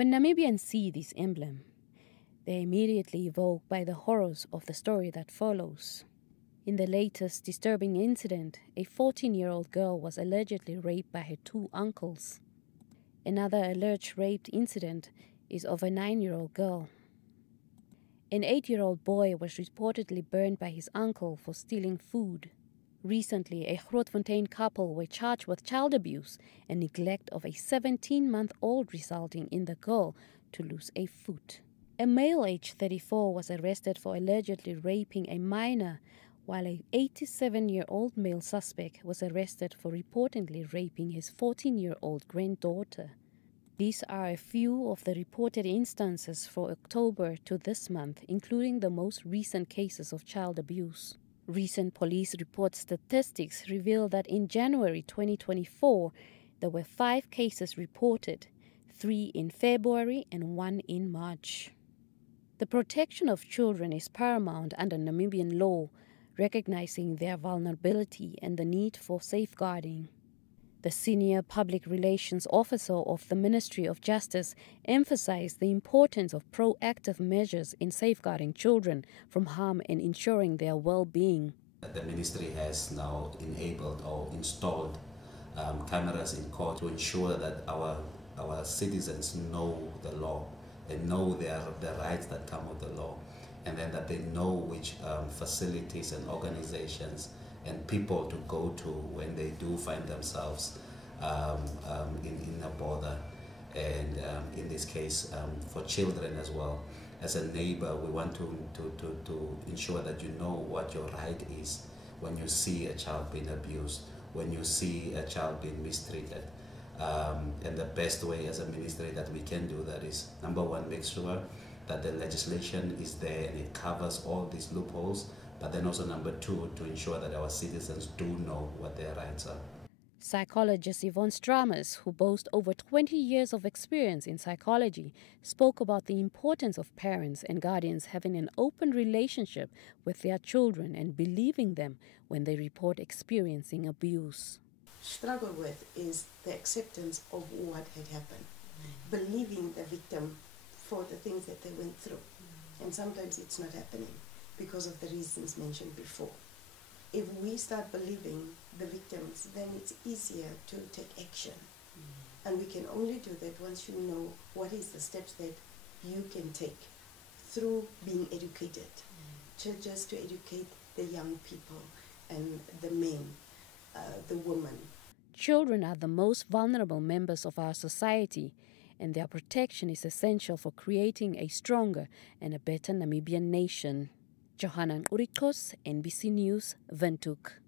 When Namibians see this emblem, they are immediately evoked by the horrors of the story that follows. In the latest disturbing incident, a 14-year-old girl was allegedly raped by her two uncles. Another alleged rape incident is of a 9-year-old girl. An 8-year-old boy was reportedly burned by his uncle for stealing food. Recently, a Grootfontein couple were charged with child abuse and neglect of a 17-month-old, resulting in the girl to lose a foot. A male aged 34 was arrested for allegedly raping a minor, while an 87-year-old male suspect was arrested for reportedly raping his 14-year-old granddaughter. These are a few of the reported instances for October to this month, including the most recent cases of child abuse. Recent police report statistics reveal that in January 2024, there were 5 cases reported, 3 in February and 1 in March. The protection of children is paramount under Namibian law, recognizing their vulnerability and the need for safeguarding. The senior public relations officer of the Ministry of Justice emphasized the importance of proactive measures in safeguarding children from harm and ensuring their well-being. The ministry has now enabled or installed cameras in court to ensure that our citizens know the law and know the rights that come with the law, and then that they know which facilities and organizations and people to go to when they do find themselves in a bother, and in this case for children as well. As a neighbor, we want to ensure that you know what your right is when you see a child being abused, when you see a child being mistreated. And the best way as a ministry that we can do that is, number one, make sure that the legislation is there and it covers all these loopholes, but then also number two, to ensure that our citizens do know what their rights are. Psychologist Yvonne Strammers, who boasts over 20 years of experience in psychology, spoke about the importance of parents and guardians having an open relationship with their children and believing them when they report experiencing abuse. Struggle with is the acceptance of what had happened, believing the victim for the things that they went through. And sometimes it's not happening because of the reasons mentioned before. If we start believing the victims, then it's easier to take action. And we can only do that once you know what is the steps that you can take through being educated, just to educate the young people and the men, the women. Children are the most vulnerable members of our society, and their protection is essential for creating a stronger and a better Namibian nation. Johanna Urikos, NBC News, Windhoek.